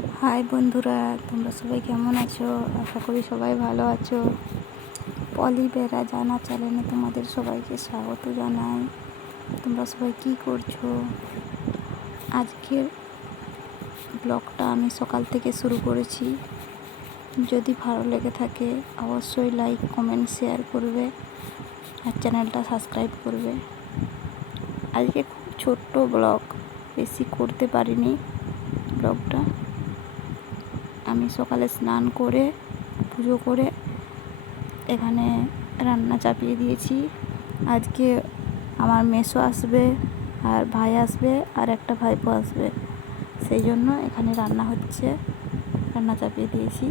High বন্ধুরা, তোমরা সবাই কেমন আছো? আশা করি সবাই ভালো আছো। পলি বেরা জানা চ্যানেলে তোমাদের সবাইকে স্বাগত জানাই। তোমরা সবাই কি করছো? আজকের ব্লগটা আমি সকাল থেকে শুরু করেছি। যদি ভালো লেগে থাকে অবশ্যই লাইক, কমেন্ট, শেয়ার করবে আর চ্যানেলটা সাবস্ক্রাইব করবে। আজকে খুব ছোট্ট ব্লগ, বেশি করতে পারিনি ব্লগটা। আমি সকালে স্নান করে পুজো করে এখানে রান্না চাপিয়ে দিয়েছি। আজকে আমার মেসো আসবে আর ভাই আসবে আর একটা ভাইপো আসবে, সেই জন্য এখানে রান্না হচ্ছে, রান্না চাপিয়ে দিয়েছি।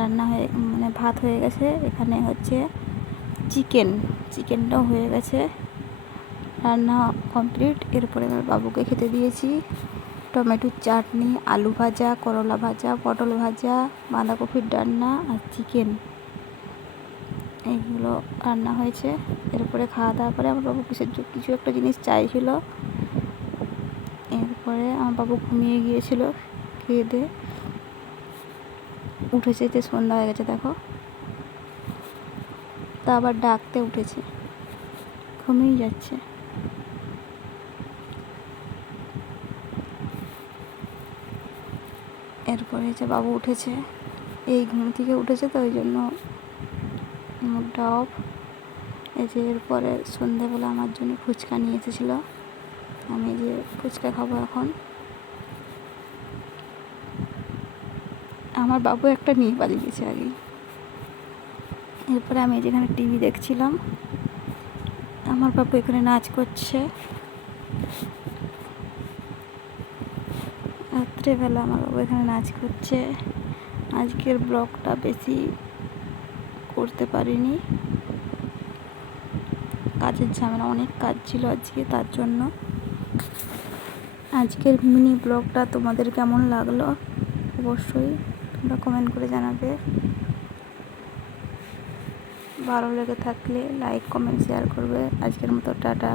রান্না হয়ে ভাত হয়ে গেছে, এখানে হচ্ছে চিকেনটাও হয়ে গেছে, রান্না কমপ্লিট। এরপরে আমার বাবুকে খেতে দিয়েছি। টমেটোর চাটনি, আলু ভাজা, করলা ভাজা, পটল ভাজা, বাঁধাকপির ডালনা আর চিকেন, এইগুলো রান্না হয়েছে। এরপরে খাওয়া দাওয়া করে আমার বাবু কিছু একটা জিনিস চাইছিল। এরপরে আমার বাবু ঘুমিয়ে গিয়েছিল, খেয়ে দিয়ে উঠেছে, যে সন্ধ্যা হয়ে গেছে দেখো, তা আবার ডাকতে উঠেছে, ঘুমিয়ে যাচ্ছে। এরপরে যে বাবু উঠেছে, এই ঘুম থেকে উঠেছে, তো ওই জন্য মুডটা অফ। এই যে এরপরে সন্ধ্যেবেলা আমার জন্য ফুচকা নিয়ে এসেছিলো, আমি যে ফুচকা খাবো এখন। আমার বাবু একটা নিয়ে পালিয়ে গেছে আগে। এরপরে আমি যেখানে টিভি দেখছিলাম, আমার বাবু এখানে নাচ করছে। রাত্রেবেলা আমার বাবু এখানে নাচ করছে। আজকের ব্লগটা বেশি করতে পারিনি, কাজের ঝামেলা, অনেক কাজ ছিল আজকে, তার জন্য। আজকের মিনি ব্লগটা তোমাদের কেমন লাগলো অবশ্যই তোমরা কমেন্ট করে জানাবে। ভালো লেগে থাকলে লাইক, কমেন্ট, শেয়ার করবে। আজকের মতো টাটা।